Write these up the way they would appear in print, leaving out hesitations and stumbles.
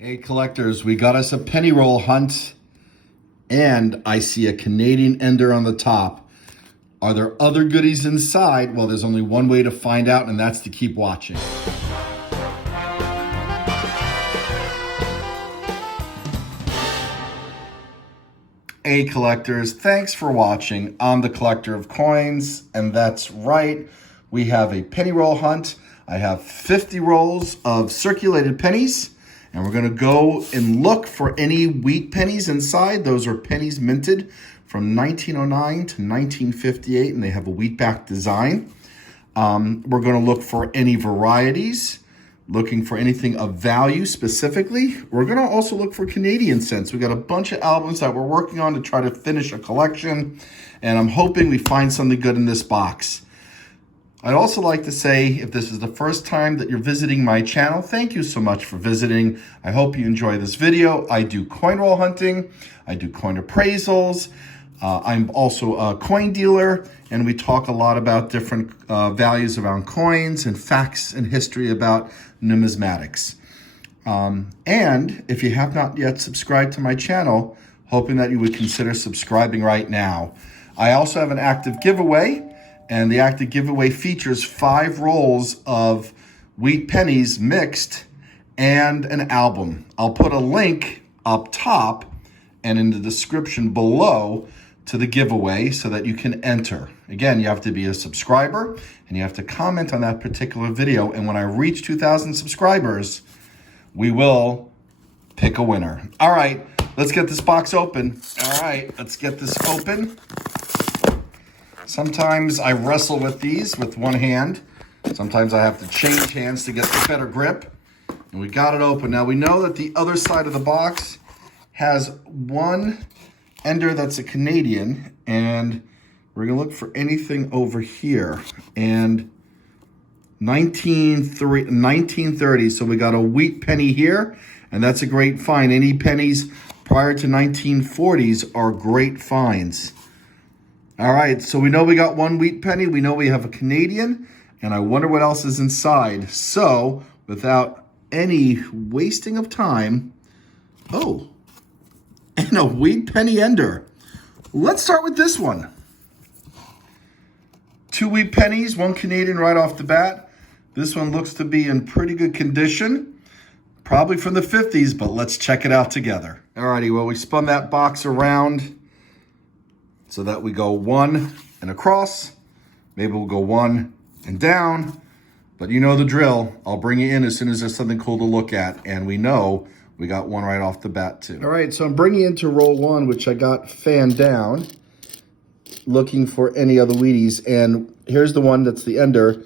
Hey collectors, we got us a penny roll hunt and I see a Canadian ender on the top. Are there other goodies inside? Well, there's only one way to find out, and that's to keep watching. Hey collectors, thanks for watching. I'm the collector of coins, and that's right. We have a penny roll hunt. I have 50 rolls of circulated pennies. And we're gonna go and look for any wheat pennies inside. Those are pennies minted from 1909 to 1958, and they have a wheat back design. We're gonna look for any varieties, looking for anything of value specifically. We're gonna also look for Canadian cents. We got a bunch of albums that we're working on to try to finish a collection, and I'm hoping we find something good in this box. I'd also like to say, if this is the first time that you're visiting my channel, thank you so much for visiting. I hope you enjoy this video. I do coin roll hunting. I do coin appraisals. I'm also a coin dealer, and we talk a lot about different values around coins and facts and history about numismatics. And if you have not yet subscribed to my channel, hoping that you would consider subscribing right now. I also have an active giveaway. And the active giveaway features 5 rolls of wheat pennies mixed and an album. I'll put a link up top and in the description below to the giveaway so that you can enter. Again, you have to be a subscriber and you have to comment on that particular video. And when I reach 2,000 subscribers, we will pick a winner. All right, let's get this box open. All right, let's get this open. Sometimes I wrestle with these with one hand. Sometimes I have to change hands to get the better grip. And we got it open. Now we know that the other side of the box has one ender that's a Canadian, and we're gonna look for anything over here. And 1930, so we got a wheat penny here, and that's a great find. Any pennies prior to 1940s are great finds. All right, so we know we got one wheat penny. We know we have a Canadian, and I wonder what else is inside. So without any wasting of time, oh, and a wheat penny ender. Let's start with this one. 2 wheat pennies, 1 Canadian right off the bat. This one looks to be in pretty good condition, probably from the 50s, but let's check it out together. All righty, well, we spun that box around so that we go 1 and across. Maybe we'll go 1 and down, but you know the drill. I'll bring you in as soon as there's something cool to look at, and we know we got one right off the bat too. All right, so I'm bringing you into roll 1, which I got fan down, looking for any other wheaties, and here's the one that's the ender.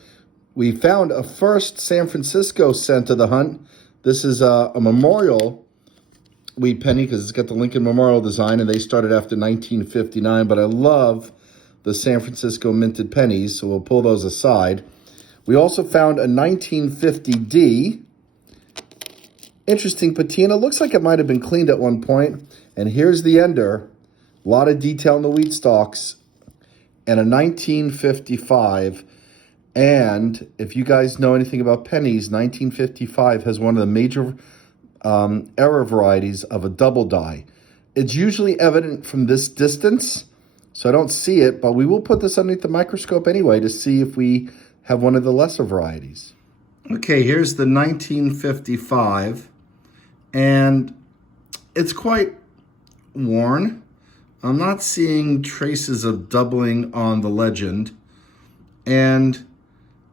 We found a first San Francisco cent of the hunt. This is a memorial wheat penny because it's got the Lincoln Memorial design, and they started after 1959, but I love the San Francisco minted pennies, so we'll pull those aside. We also found a 1950D. Interesting patina. Looks like it might have been cleaned at one point. And here's the ender. A lot of detail in the wheat stalks. And a 1955. And if you guys know anything about pennies, 1955 has one of the major error varieties of a double die. It's usually evident from this distance, so I don't see it, but we will put this underneath the microscope anyway to see if we have one of the lesser varieties. Okay, here's the 1955, and it's quite worn. I'm not seeing traces of doubling on the legend, and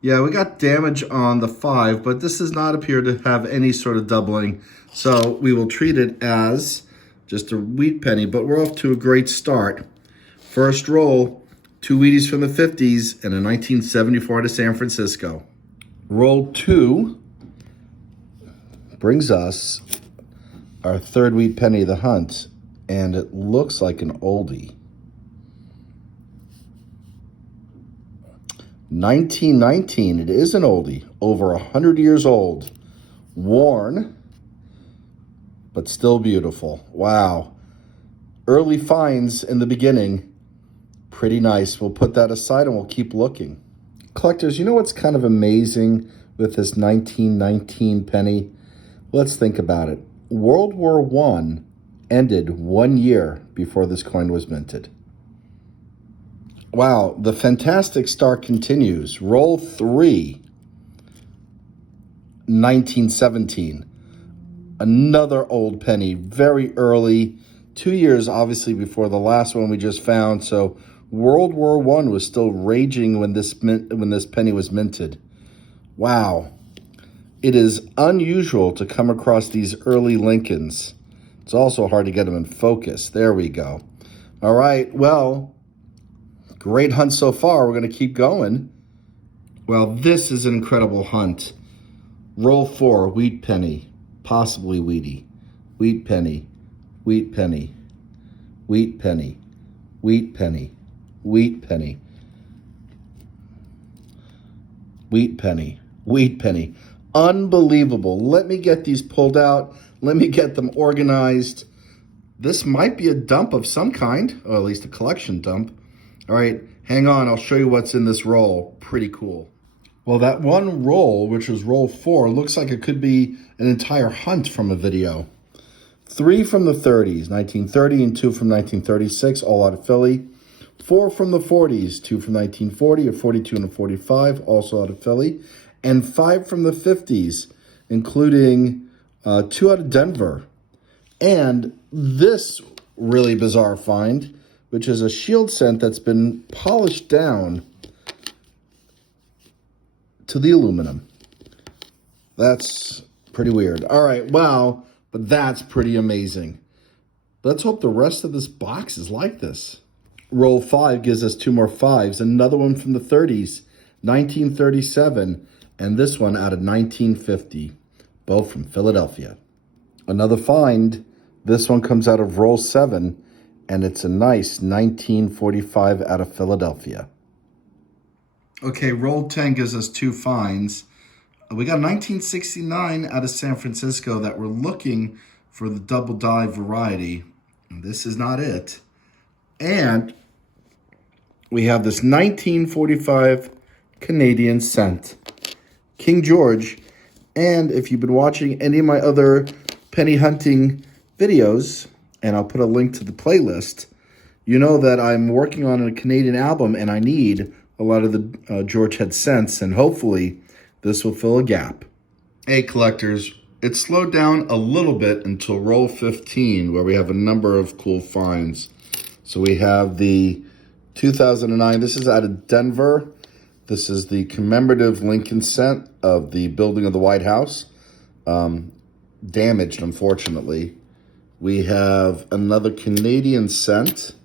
yeah, we got damage on the 5, but this does not appear to have any sort of doubling. So we will treat it as just a wheat penny, but we're off to a great start. First roll, 2 wheaties from the 50s and a 1974 to San Francisco. Roll 2 brings us our 3rd wheat penny of the hunt, and it looks like an oldie. 1919, it is an oldie, over 100 years old, worn, but still beautiful. Wow. Early finds in the beginning, pretty nice. We'll put that aside and we'll keep looking. Collectors, you know what's kind of amazing with this 1919 penny? Let's think about it. World War I ended 1 year before this coin was minted. Wow, the fantastic start continues. Roll 3, 1917. Another old penny, very early, 2 years obviously before the last one we just found. So World War I was still raging when this penny was minted. Wow. It is unusual to come across these early Lincolns. It's also hard to get them in focus. There we go. All right, well, great hunt so far. We're going to keep going. Well, this is an incredible hunt. Roll 4, wheat penny, possibly wheaty. Wheat penny, wheat penny, wheat penny, wheat penny, wheat penny, wheat penny, wheat penny. Unbelievable. Let me get these pulled out. Let me get them organized. This might be a dump of some kind, or at least a collection dump. All right, hang on. I'll show you what's in this roll. Pretty cool. Well, that one roll, which was roll 4, looks like it could be an entire hunt from a video. 3 from the 30s, 1930, and 2 from 1936, all out of Philly. 4 from the 40s, 2 from 1940, a 42 and a 45, also out of Philly. And 5 from the 50s, including 2 out of Denver. And this really bizarre find, which is a shield cent that's been polished down to the aluminum. That's pretty weird. All right, wow, but that's pretty amazing. Let's hope the rest of this box is like this. Roll 5 gives us 2 more 5s. Another one from the 30s, 1937. And this one out of 1950, both from Philadelphia. Another find, this one comes out of roll 7, and it's a nice 1945 out of Philadelphia. Okay, roll 10 gives us 2 finds. We got 1969 out of San Francisco that we're looking for the double die variety. This is not it. And we have this 1945 Canadian cent. King George. And if you've been watching any of my other penny hunting videos, and I'll put a link to the playlist, you know that I'm working on a Canadian album and I need a lot of the George Head cents, and hopefully this will fill a gap. Hey collectors, it slowed down a little bit until roll 15, where we have a number of cool finds. So we have the 2009, this is out of Denver. This is the commemorative Lincoln cent of the building of the White House. Damaged, unfortunately. We have another Canadian cent.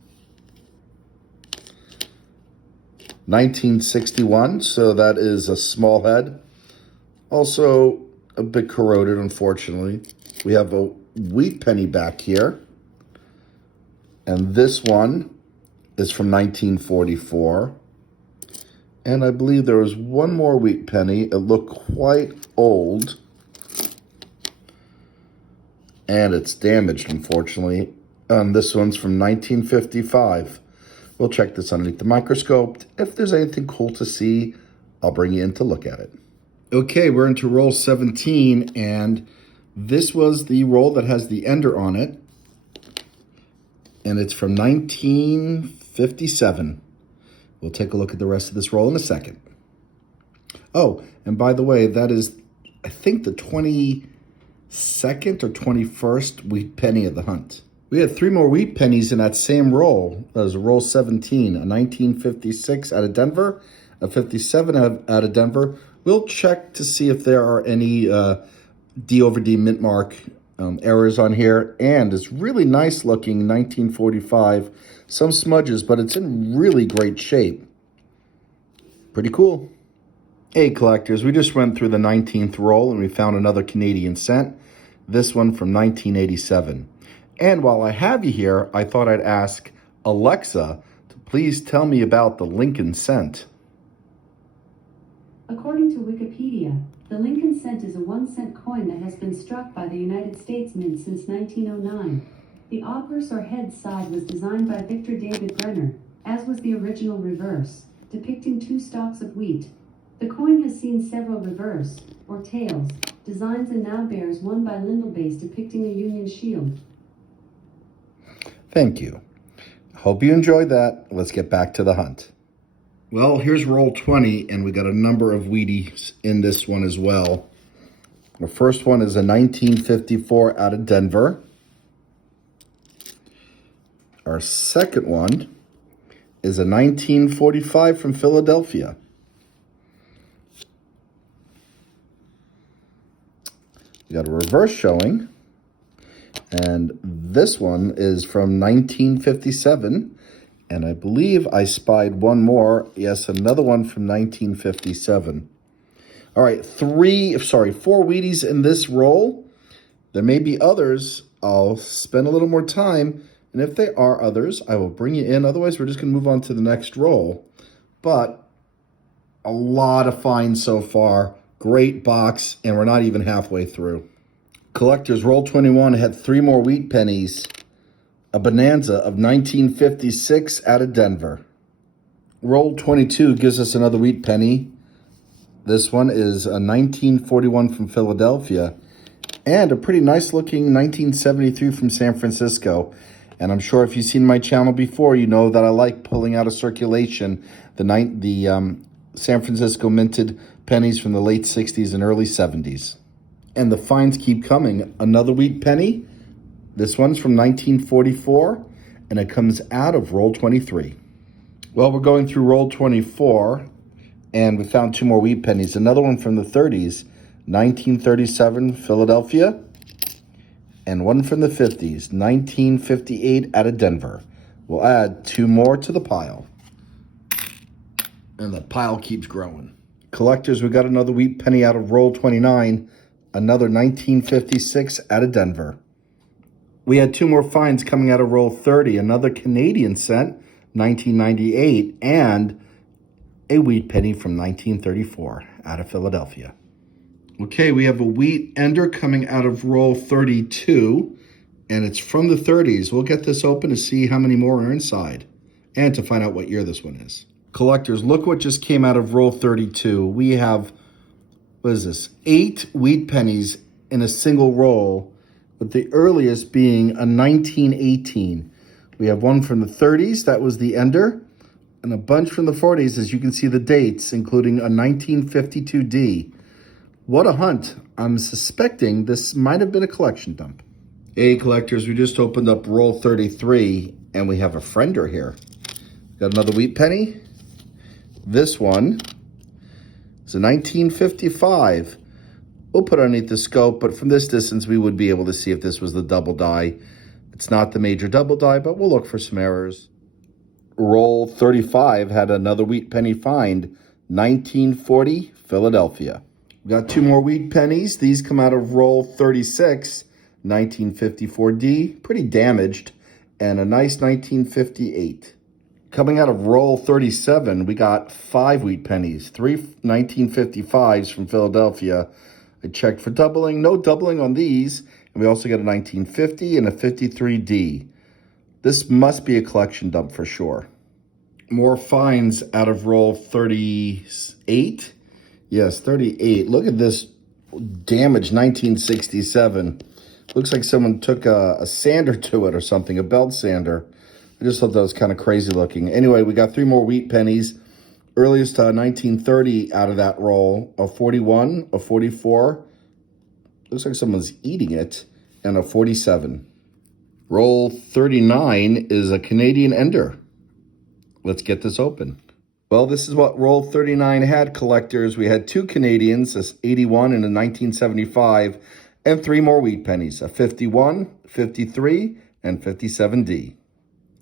1961, so that is a small head. Also a bit corroded, unfortunately. We have a wheat penny back here. And this one is from 1944. And I believe there was one more wheat penny. It looked quite old. And it's damaged, unfortunately. This one's from 1955. We'll check this underneath the microscope. If there's anything cool to see, I'll bring you in to look at it. Okay, we're into roll 17, and this was the roll that has the ender on it. And it's from 1957. We'll take a look at the rest of this roll in a second. Oh, and by the way, that is, I think, the 22nd or 21st wheat penny of the hunt. We had 3 more wheat pennies in that same roll. That was roll 17, a 1956 out of Denver, a 57 out of Denver. We'll check to see if there are any D over D mint mark errors on here. And it's really nice looking 1945. Some smudges, but it's in really great shape. Pretty cool. Hey collectors, we just went through the 19th roll and we found another Canadian cent. This one from 1987. And while I have you here, I thought I'd ask Alexa to please tell me about the Lincoln cent. According to Wikipedia, the Lincoln cent is a 1-cent coin that has been struck by the United States Mint since 1909. The obverse or head side was designed by Victor David Brenner, as was the original reverse, depicting 2 stalks of wheat. The coin has seen several reverse, or tails, designs and now bears one by Lindell base depicting a Union shield. Thank you. Hope you enjoyed that. Let's get back to the hunt. Well, here's roll 20, and we got a number of Wheaties in this one as well. The first one is a 1954 out of Denver. Our second one is a 1945 from Philadelphia. We got a reverse showing, and this one is from 1957, and I believe I spied one more. Yes, another one from 1957. All right, four Wheaties in this roll. There may be others. I'll spend a little more time, and if there are others, I will bring you in. Otherwise, we're just going to move on to the next roll. But a lot of finds so far. Great box, and we're not even halfway through. Collectors, roll 21 had 3 more wheat pennies. A bonanza of 1956 out of Denver. Roll 22 gives us another wheat penny. This one is a 1941 from Philadelphia, and a pretty nice looking 1973 from San Francisco. And I'm sure if you've seen my channel before, you know that I like pulling out of circulation the San Francisco minted pennies from the late 60s and early 70s. And the finds keep coming. Another wheat penny. This one's from 1944, and it comes out of roll 23. Well, we're going through roll 24, and we found 2 more wheat pennies. Another one from the 30s, 1937 Philadelphia, and one from the 50s, 1958 out of Denver. We'll add 2 more to the pile. And the pile keeps growing. Collectors, we got another wheat penny out of roll 29, another 1956 out of Denver. We had 2 more finds coming out of roll 30, another Canadian cent, 1998, and a wheat penny from 1934 out of Philadelphia. Okay, we have a wheat ender coming out of roll 32, and it's from the 30s. We'll get this open to see how many more are inside and to find out what year this one is. Collectors, look what just came out of roll 32. We have, 8 wheat pennies in a single roll, with the earliest being a 1918. We have one from the 30s, that was the ender, and a bunch from the 40s, as you can see the dates, including a 1952D. What a hunt. I'm suspecting this might have been a collection dump. Hey collectors, we just opened up roll 33, and we have a friender here. Got another wheat penny. This one is a 1955. We'll put it underneath the scope, but from this distance, we would be able to see if this was the double die. It's not the major double die, but we'll look for some errors. Roll 35 had another wheat penny find, 1940 Philadelphia. We got 2 more wheat pennies. These come out of roll 36, 1954D, pretty damaged, and a nice 1958. Coming out of roll 37, we got 5 wheat pennies, 3 1955s from Philadelphia. I checked for doubling, no doubling on these, and we also got a 1950 and a 53D. This must be a collection dump for sure. More finds out of roll 38. Yes, 38. Look at this damaged 1967. Looks like someone took a sander to it or something, a belt sander. I just thought that was kind of crazy looking. Anyway, we got 3 more wheat pennies. Earliest 1930 out of that roll, a 41, a 44. Looks like someone's eating it, and a 47. Roll 39 is a Canadian ender. Let's get this open. Well, this is what roll 39 had, collectors. We had 2 Canadians, a 81 and a 1975, and 3 more wheat pennies, a 51, 53, and 57D.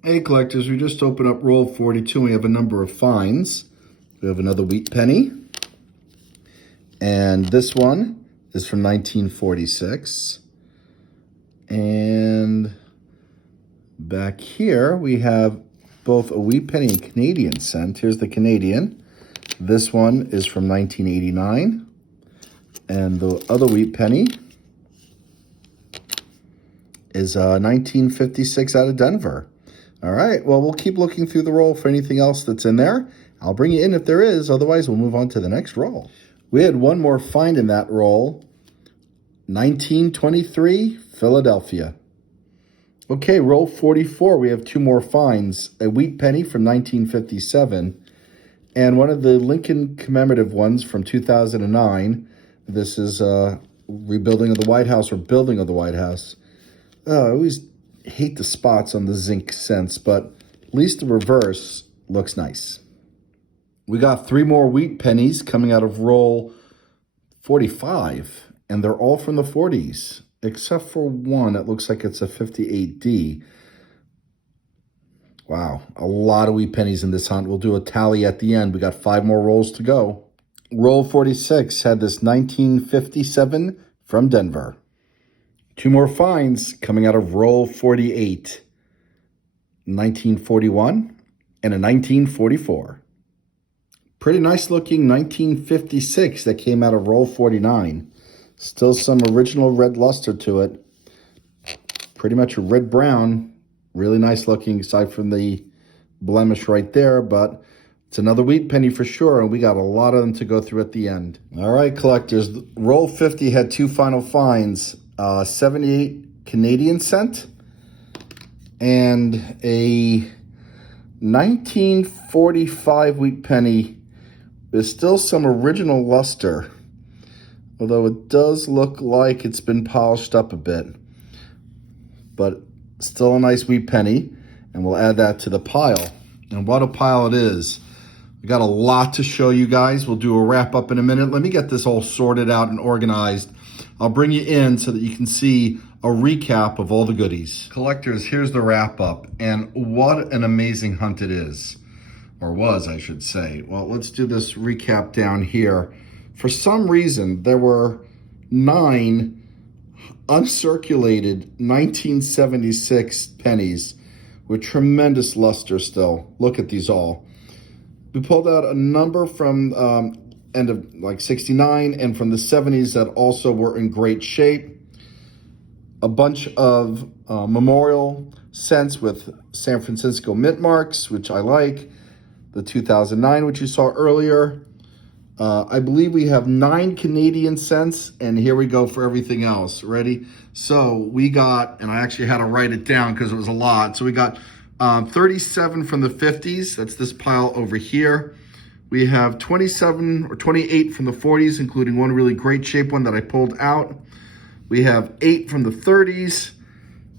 Hey, collectors, we just opened up roll 42, and we have a number of finds. We have another wheat penny, and this one is from 1946. And back here, we have both a wheat penny and Canadian cent. Here's the Canadian. This one is from 1989. And the other wheat penny is 1956 out of Denver. All right, well, we'll keep looking through the roll for anything else that's in there. I'll bring you in if there is. Otherwise, we'll move on to the next roll. We had 1 more find in that roll. 1923, Philadelphia. Okay, roll 44. We have two more finds. A wheat penny from 1957 and one of the Lincoln commemorative ones from 2009. This is rebuilding of the White House or building of the White House. I always hate the spots on the zinc cents, but at least the reverse looks nice. We got three more wheat pennies coming out of roll 45, and they're all from the 40s, except for one. It looks like it's a 58D. Wow, a lot of wheat pennies in this hunt. We'll do a tally at the end. We got 5 more rolls to go. Roll 46 had this 1957 from Denver. 2 more finds coming out of roll 48. 1941 and a 1944. Pretty nice looking 1956 that came out of roll 49. Still some original red luster to it. Pretty much a red-brown. Really nice looking aside from the blemish right there, but it's another wheat penny for sure, and we got a lot of them to go through at the end. All right, collectors, roll 50 had 2 final finds. 78 Canadian cent and a 1945 wheat penny. There's still some original luster, although it does look like it's been polished up a bit. But still a nice wheat penny, and we'll add that to the pile. And what a pile it is. We got a lot to show you guys. We'll do a wrap up in a minute. Let me get this all sorted out and organized. I'll bring you in so that you can see a recap of all the goodies. Collectors, here's the wrap up, and what an amazing hunt it is. Or was, I should say. Well, let's do this recap down here. For some reason, there were 9 uncirculated 1976 pennies with tremendous luster still. Look at these all. We pulled out a number from end of like 69 and from the 70s that also were in great shape. A bunch of memorial cents with San Francisco mint marks, which I like. The 2009, which you saw earlier. I believe we have 9 Canadian cents, and here we go for everything else. Ready? So we got, and I actually had to write it down because it was a lot. So we got 37 from the 50s. That's this pile over here. We have 27 or 28 from the 40s, including one really great shape one that I pulled out. We have 8 from the 30s.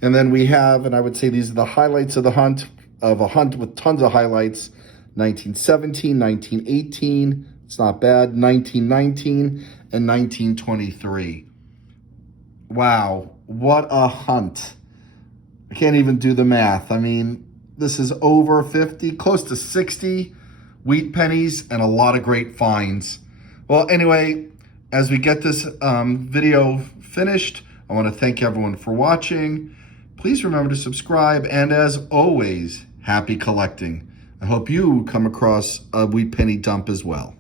And then we have, and I would say these are the highlights of the hunt, of a hunt with tons of highlights. 1917, 1918, it's not bad, 1919, and 1923. Wow, what a hunt. I can't even do the math. I mean, this is over 50, close to 60 wheat pennies and a lot of great finds. Well, anyway, as we get this video finished, I want to thank everyone for watching. Please remember to subscribe, and as always, happy collecting. I hope you come across a wheat penny dump as well.